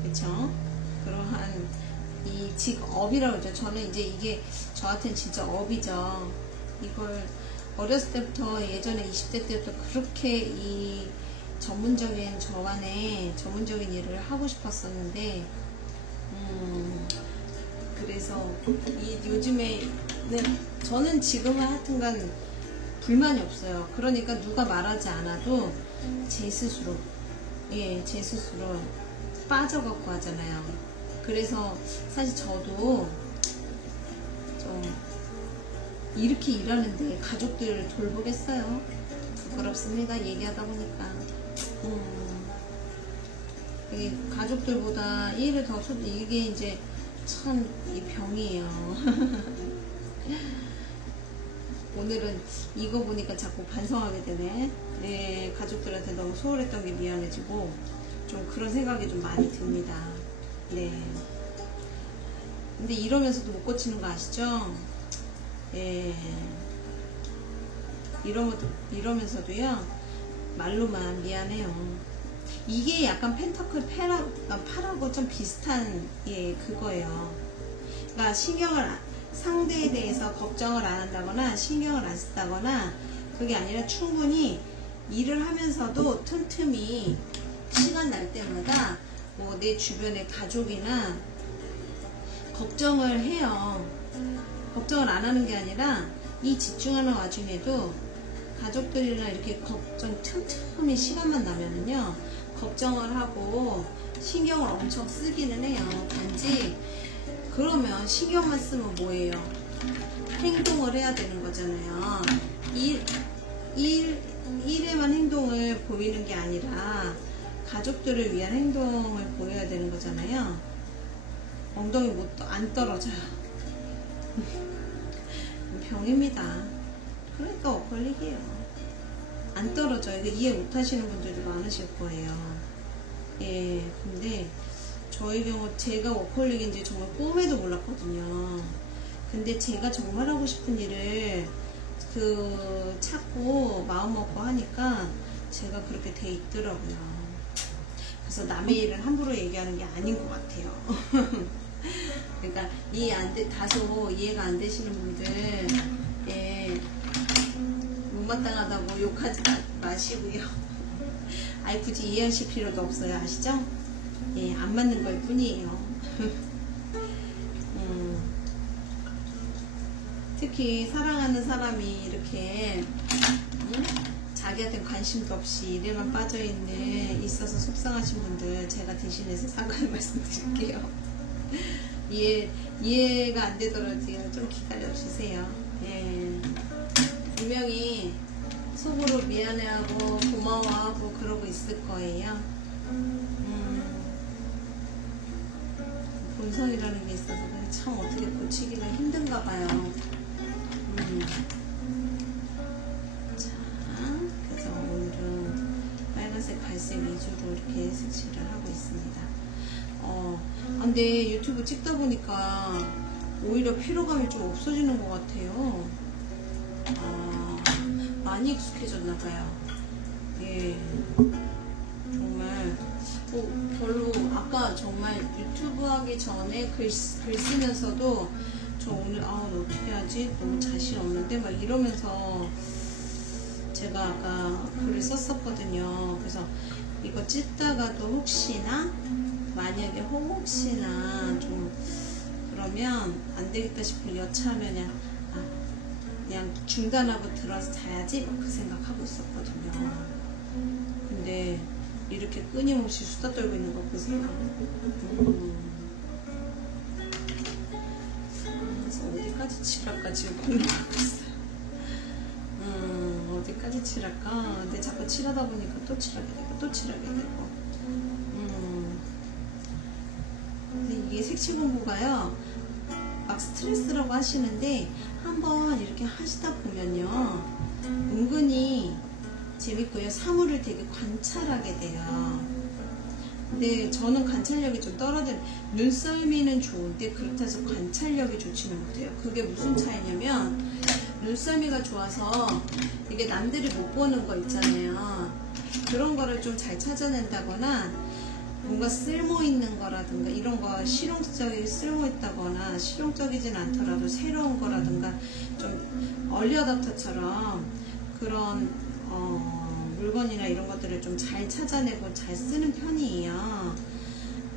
그쵸? 그러한 이 직업이라고 그러죠. 저는 이제 이게 저한테는 진짜 업이죠. 이걸 어렸을 때부터, 예전에 20대 때부터 그렇게 이 전문적인 전문적인 일을 하고 싶었었는데 그래서 요즘에는 저는 지금은 하여튼간 불만이 없어요. 그러니까 누가 말하지 않아도 제 스스로 빠져갖고 하잖아요. 그래서 사실 저도 좀 이렇게 일하는데 가족들 돌보겠어요? 부끄럽습니다. 얘기하다 보니까. 가족들보다 일을 더 이게 이제 참 이 병이에요. 오늘은 이거 보니까 자꾸 반성하게 되네. 가족들한테 너무 소홀했던 게 미안해지고 좀 그런 생각이 좀 많이 듭니다. 근데 이러면서도 못 고치는 거 아시죠? 이러면서도요, 말로만 미안해요. 이게 약간 펜터클 8하고 좀 비슷한 그거예요. 그러니까 상대에 대해서 걱정을 안 한다거나 신경을 안 쓴다거나 그게 아니라 충분히 일을 하면서도 틈틈이 시간 날 때마다 뭐 내 주변의 가족이나 걱정을 해요. 걱정을 안 하는 게 아니라 이 집중하는 와중에도 가족들이랑 이렇게 걱정 틈틈이 시간만 나면은요 걱정을 하고 신경을 엄청 쓰기는 해요. 단지 그러면 신경만 쓰면 뭐예요? 행동을 해야 되는 거잖아요. 일에만 행동을 보이는 게 아니라 가족들을 위한 행동을 보여야 되는 거잖아요. 엉덩이 안 떨어져요. 병입니다. 그러니까 워커홀릭이에요. 안 떨어져요. 이해 못 하시는 분들도 많으실 거예요. 예, 근데 저의 경우 제가 워커홀릭인지 정말 꿈에도 몰랐거든요. 근데 제가 정말 하고 싶은 일을 찾고 마음 먹고 하니까 제가 그렇게 돼 있더라고요. 그래서 남의 일을 함부로 얘기하는 게 아닌 것 같아요. 그러니까 다소 이해가 안 되시는 분들, 예, 못마땅하다고 욕하지 마시고요. 아예 굳이 이해하실 필요도 없어요. 아시죠? 예, 안 맞는 걸 뿐이에요. 특히 사랑하는 사람이 이렇게 자기한테 관심도 없이 일에만 있어서 속상하신 분들 제가 대신해서 사과의 말씀드릴게요. 이해가 안 되더라도요 좀 기다려 주세요. 예. 분명히 속으로 미안해하고 고마워하고 그러고 있을 거예요. 본성이라는 게 있어서 참 어떻게 고치기가 힘든가 봐요. 자, 그래서 오늘은 빨간색, 갈색 위주로 이렇게 색칠을 하고 있습니다. 근데 유튜브 찍다 보니까 오히려 피로감이 좀 없어지는 것 같아요. 많이 익숙해졌나 봐요. 예. 정말 별로 아까 정말 유튜브 하기 전에 글 쓰면서도 저 오늘 어떻게 하지? 너무 자신 없는데 막 이러면서 제가 아까 글을 썼었거든요. 그래서 이거 찍다가도 혹시나 만약에 혹시나 좀 그러면 안 되겠다 싶으면 여차하면 그냥 중단하고 들어서 자야지 그 생각하고 있었거든요. 근데 이렇게 끊임없이 수다 떨고 있는 거 보세요. 그래서 어디까지 칠할까 지금 고민하고 있어요. 어디까지 칠할까? 근데 자꾸 칠하다 보니까 또 칠하게 되고 또 칠하게 되고. 근데 이게 색칠 공부가요 막 스트레스라고 하시는데 한번 이렇게 하시다 보면요 은근히 재밌고요. 사물을 되게 관찰하게 돼요. 근데 저는 관찰력이 좀 떨어지는, 눈썰미는 좋은데 그렇다고 해서 관찰력이 좋지는 못해요. 그게 무슨 차이냐면 눈썰미가 좋아서 이게 남들이 못 보는 거 있잖아요. 그런 거를 좀 잘 찾아낸다거나 뭔가 쓸모 있는 거라든가 이런 거 실용적이게 쓸모 있다거나 실용적이진 않더라도 새로운 거라든가 좀 얼리어답터처럼 그런 물건이나 이런 것들을 좀 잘 찾아내고 잘 쓰는 편이에요.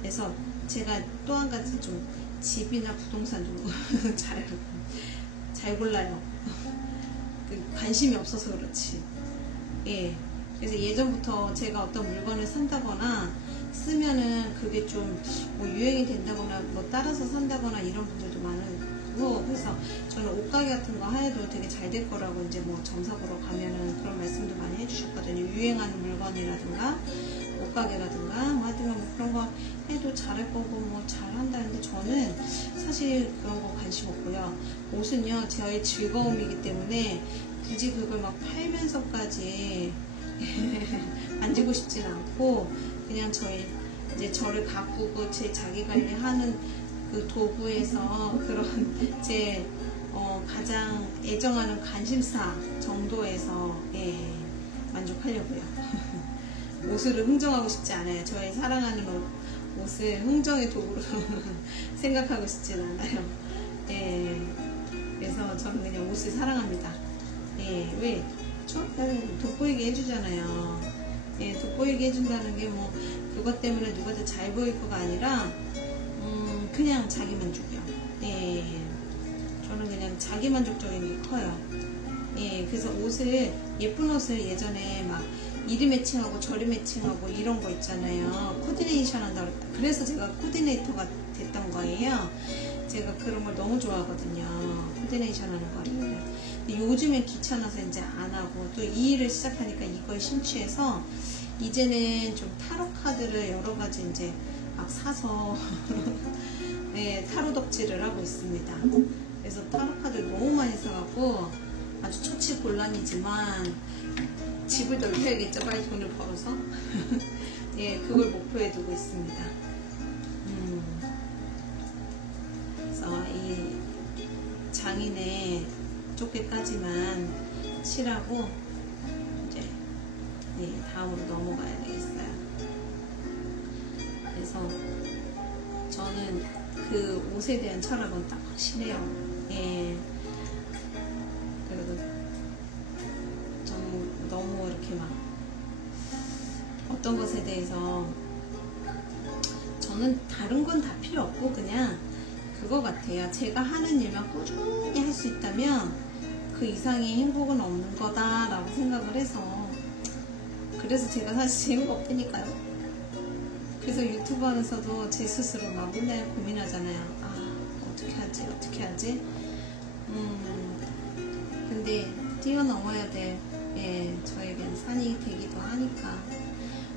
그래서 제가 또 한 가지 좀 집이나 부동산도 잘 골라요. 관심이 없어서 그렇지. 예. 그래서 예전부터 제가 어떤 물건을 산다거나 쓰면은 그게 좀 뭐 유행이 된다거나 뭐 따라서 산다거나 이런 분들도 많고, 그래서 저는 옷가게 같은 거 해도 되게 잘 될 거라고 이제 뭐 점사 보러 가면은 그런 말씀도 많이 해주셨거든요. 유행하는 물건이라든가 옷가게라든가 뭐 하여튼 뭐 그런 거 해도 잘할 거고 뭐 잘한다는데 저는 사실 그런 거 관심 없고요. 옷은요 저의 즐거움이기 때문에 굳이 그걸 막 팔면서까지 만지고 싶진 않고 그냥 저를 가꾸고 제 자기 관리하는 그 도구에서 그런 제 가장 애정하는 관심사 정도에서 만족하려고요. 옷을 흥정하고 싶지 않아요. 저의 사랑하는 옷을 흥정의 도구로 생각하고 싶진 않아요. 그래서 저는 그냥 옷을 사랑합니다. 왜? 그쵸? 돋보이게 해주잖아요. 예, 돋보이게 해준다는 게 뭐 그것 때문에 누구한테 잘 보일 거가 아니라 그냥 자기 만족이요. 예, 저는 그냥 자기 만족적인 게 커요. 예, 그래서 옷을, 예쁜 옷을 예전에 막 이리 매칭하고 저리 매칭하고 이런 거 있잖아요. 코디네이션 한다고. 그래서 제가 코디네이터가 됐던 거예요. 제가 그런 걸 너무 좋아하거든요. 코디네이션 하는 거를. 근데 요즘엔 귀찮아서 이제 안 하고, 또 이 일을 시작하니까 이거에 심취해서 이제는 좀 타로 카드를 여러 가지 이제 막 사서 네, 타로 덕질을 하고 있습니다. 그래서 타로 카드를 너무 많이 사갖고 아주 처치곤란이지만 집을 넓혀야겠죠. 빨리 돈을 벌어서. 예, 그걸 목표에 두고 있습니다. 그래서 이 장인의 쪽에까지만 칠하고 이제 네, 다음으로 넘어가야 되겠어요. 그래서 저는 그 옷에 대한 철학은 딱 확실해요. 예. 그래도 저는 너무 이렇게 막 어떤 것에 대해서 저는 다른 건 다 필요 없고 그냥 그거 같아요. 제가 하는 일만 꾸준히 할 수 있다면 그 이상의 행복은 없는 거다라고 생각을 해서, 그래서 제가 사실 재미가 없다니까요. 그래서 유튜브 하면서도 제 스스로 막 맨날 고민하잖아요. 아, 어떻게 하지? 근데 뛰어넘어야 될, 예, 저에겐 산이 되기도 하니까.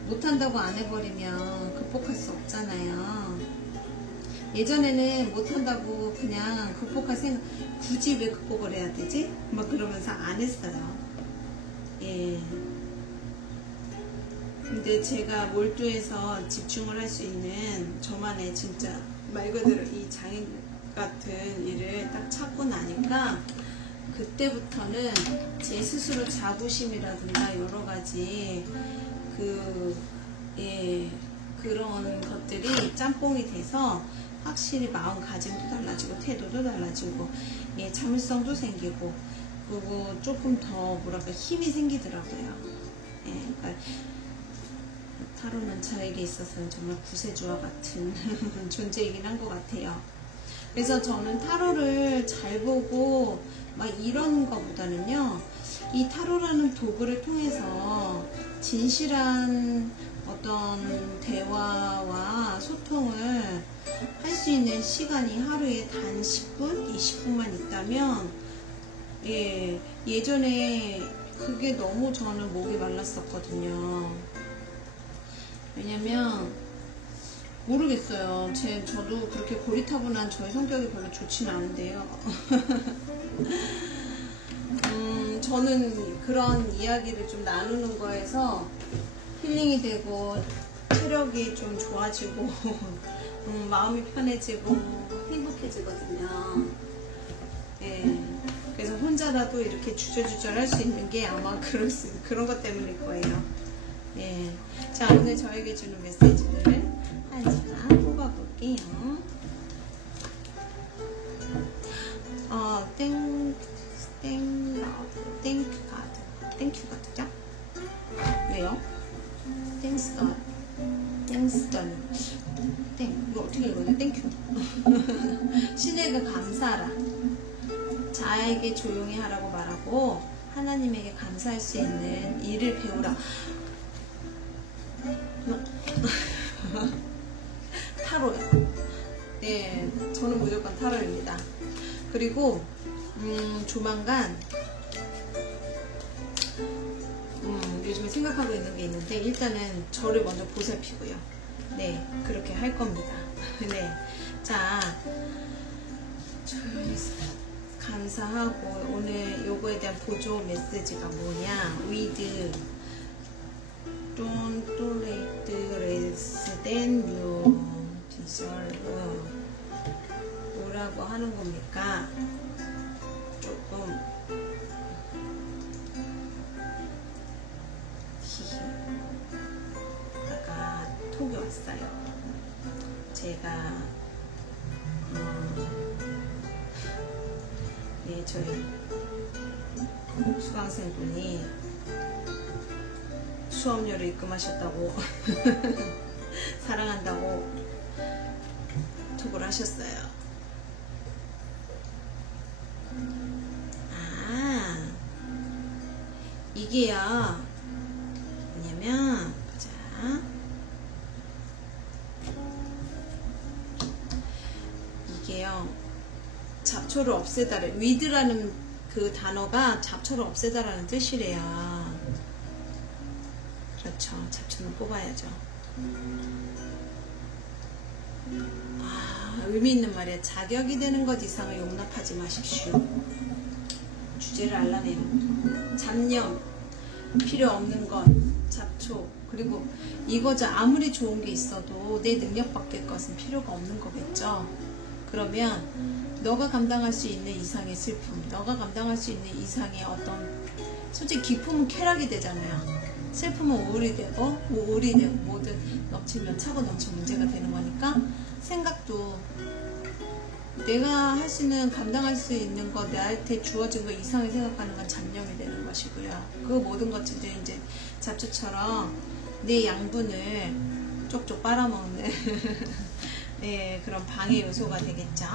못한다고 안 해버리면 극복할 수 없잖아요. 예전에는 못한다고 그냥 극복할 생각, 굳이 왜 극복을 해야 되지? 막 그러면서 안 했어요. 예. 근데 제가 몰두해서 집중을 할 수 있는 저만의 진짜 말 그대로 이 장인 같은 일을 딱 찾고 나니까 그때부터는 제 스스로 자부심이라든가 여러 가지 그런 것들이 짬뽕이 돼서 확실히 마음가짐도 달라지고 태도도 달라지고, 예, 참을성도 생기고, 그리고 조금 더 뭐랄까 힘이 생기더라고요. 예, 그러니까 타로는 저에게 있어서는 정말 구세주와 같은 존재이긴 한 것 같아요. 그래서 저는 타로를 잘 보고 막 이런 거보다는요, 이 타로라는 도구를 통해서 진실한 어떤 대화와 소통을 할 수 있는 시간이 하루에 단 10분, 20분만 있다면, 예, 예전에 그게 너무 저는 목이 말랐었거든요. 왜냐면 모르겠어요. 저도 그렇게 고리타분한 저의 성격이 별로 좋지는 않은데요. 저는 그런 이야기를 좀 나누는 거에서 힐링이 되고 체력이 좀 좋아지고 마음이 편해지고 행복해지거든요. 예. 그래서 혼자라도 이렇게 주저주절 할 수 있는 게 아마 그런 것 때문일 거예요. 예. 자, 오늘 저에게 주는 메시지를 한 시간 뽑아볼게요. 땡큐 카드죠? 왜요? 이거 어떻게 읽어요? 땡큐. 신에게 감사하라. 자에게 조용히 하라고 말하고 하나님에게 감사할 수 있는 일을 배우라. 타로요. 네, 저는 무조건 타로입니다. 그리고 조만간 요즘에 생각하고 있는 게 있는데, 일단은 저를 먼저 보살피고요. 네, 그렇게 할 겁니다. 네, 자, 조용히 감사하고 오늘 요거에 대한 보조 메시지가 뭐냐? With don't tolerate less than you deserve. 뭐라고 하는 겁니까? 조금 아까 톡이 왔어요. 제가 예, 저희 수강생분이 수업료를 입금하셨다고 사랑한다고 톡을 하셨어요. 아, 이게요 뭐냐면 보자. 이게요 잡초를 없애다래. 위드라는 그 단어가 잡초를 없애다라는 뜻이래요. 그렇죠. 잡초는 뽑아야죠. 아, 의미 있는 말이야. 자격이 되는 것 이상을 용납하지 마십시오. 주제를 알라네요. 잡념, 필요 없는 것, 잡초. 그리고 이거죠. 아무리 좋은 게 있어도 내 능력 밖의 것은 필요가 없는 거겠죠. 그러면 너가 감당할 수 있는 이상의 슬픔, 너가 감당할 수 있는 이상의 어떤, 솔직히 기쁨은 쾌락이 되잖아요. 슬픔은 우울이 되고 뭐든 넘치면 차고 넘쳐 문제가 되는 거니까, 생각도 내가 할 수 있는, 감당할 수 있는 거, 나한테 주어진 거 이상을 생각하는 건 잡념이 되는 것이고요. 그 모든 것들이 이제 잡초처럼 내 양분을 쪽쪽 빨아먹는 네, 그런 방해 요소가 되겠죠.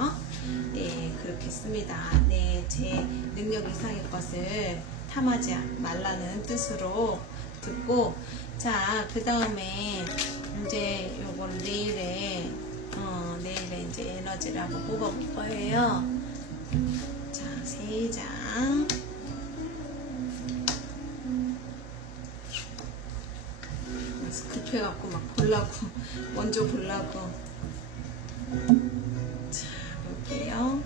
네, 그렇겠습니다. 네, 제 능력 이상의 것을 탐하지 말라는 뜻으로 듣고, 자, 그 다음에 이제 요건 내일에 이제 에너지를 한번 뽑아볼 거예요. 자, 3장. 급해갖고 막 보려고, 먼저 보려고. 자, 볼게요.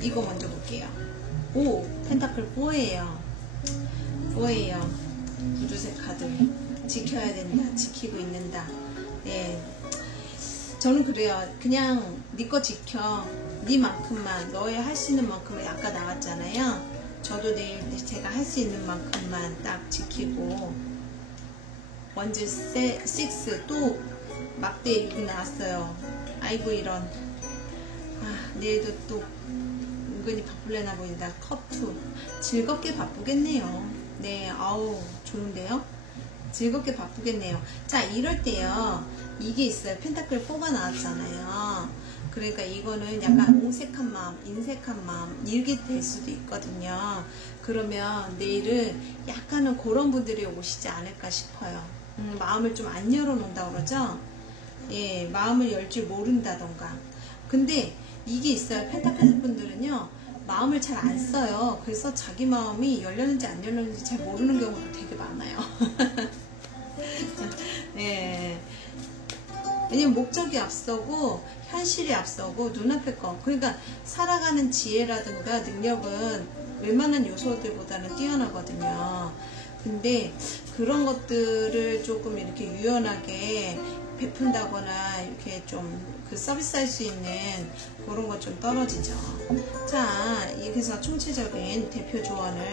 이거 먼저 볼게요. 오, 펜타클 4예요. 4예요. 구두색 카드. 지켜야 된다. 지키고 있는다. 네. 저는 그래요. 그냥 네 거 지켜. 네만큼만, 너의 할 수 있는 만큼은 아까 나왔잖아요. 저도 내일 제가 할 수 있는 만큼만 딱 지키고. 원즈 6 또 막대 6 나왔어요. 아이고 이런. 아, 내일도 또 은근히 바쁠래나 보인다. 컵2 즐겁게 바쁘겠네요. 네, 아우 좋은데요. 즐겁게 바쁘겠네요. 자, 이럴 때요 이게 있어요. 펜타클 4가 나왔잖아요. 그러니까 이거는 약간 옹색한 마음, 인색한 마음 이렇게 될 수도 있거든요. 그러면 내일은 약간은 그런 분들이 오시지 않을까 싶어요. 마음을 좀 안 열어놓는다 그러죠. 예, 마음을 열 줄 모른다던가. 근데 이게 있어요. 펜타클 분들은요 마음을 잘 안 써요. 그래서 자기 마음이 열렸는지 안 열렸는지 잘 모르는 경우가 되게 많아요. 예. 왜냐면 목적이 앞서고 현실이 앞서고 눈앞에 거, 그러니까 살아가는 지혜라든가 능력은 웬만한 요소들보다는 뛰어나거든요. 근데 그런 것들을 조금 이렇게 유연하게 베푼다거나 이렇게 좀 그 서비스 할 수 있는 그런 것 좀 떨어지죠. 자, 여기서 총체적인 대표 조언을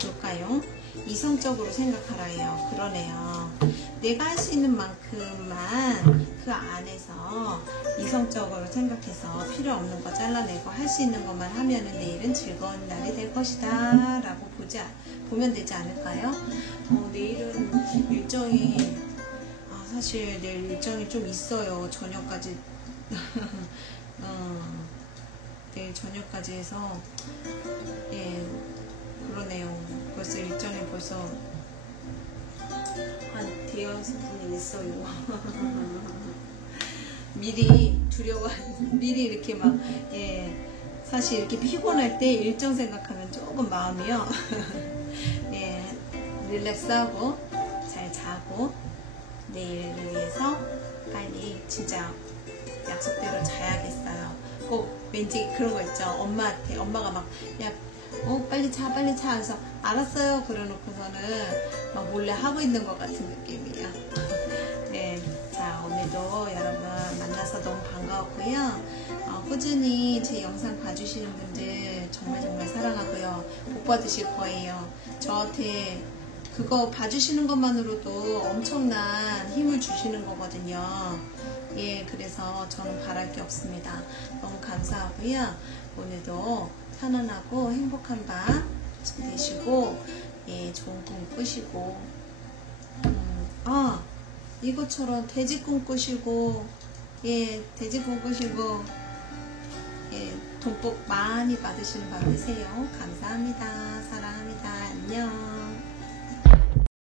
볼까요? 이성적으로 생각하라예요. 그러네요. 내가 할 수 있는 만큼만 그 안에서 이성적으로 생각해서 필요 없는 거 잘라내고 할 수 있는 것만 하면은 내일은 즐거운 날이 될 것이다 라고 보면 되지 않을까요? 내일은 일정이 사실 내일 일정이 좀 있어요. 저녁까지 내일 저녁까지 해서 예, 그러네요. 벌써 일정이 벌써 한 대여섯 분이 있어요. 미리 미리 이렇게 막, 예, 사실 이렇게 피곤할 때 일정 생각하면 조금 마음이요. 예, 릴렉스하고 잘 자고 내일을 위해서 빨리 진짜 약속대로 자야겠어요. 꼭 왠지 그런 거 있죠. 엄마한테, 엄마가 막, 야, 빨리 자, 빨리 자. 그래서 알았어요. 그러놓고서는 막 몰래 하고 있는 것 같은 느낌이에요. 네, 자, 오늘도 여러분 만나서 너무 반가웠고요. 꾸준히 제 영상 봐주시는 분들 정말 정말 사랑하고요. 복 받으실 거예요. 저한테 그거 봐주시는 것만으로도 엄청난 힘을 주시는 거거든요. 예, 그래서 저는 바랄 게 없습니다. 너무 감사하고요. 오늘도 편안하고 행복한 밤 되시고, 예, 좋은 꿈 꾸시고, 이것처럼 돼지 꿈 꾸시고, 예, 돼지 꿈 꾸시고, 예, 돈복 많이 받으시는 밤 되세요. 감사합니다. 사랑합니다.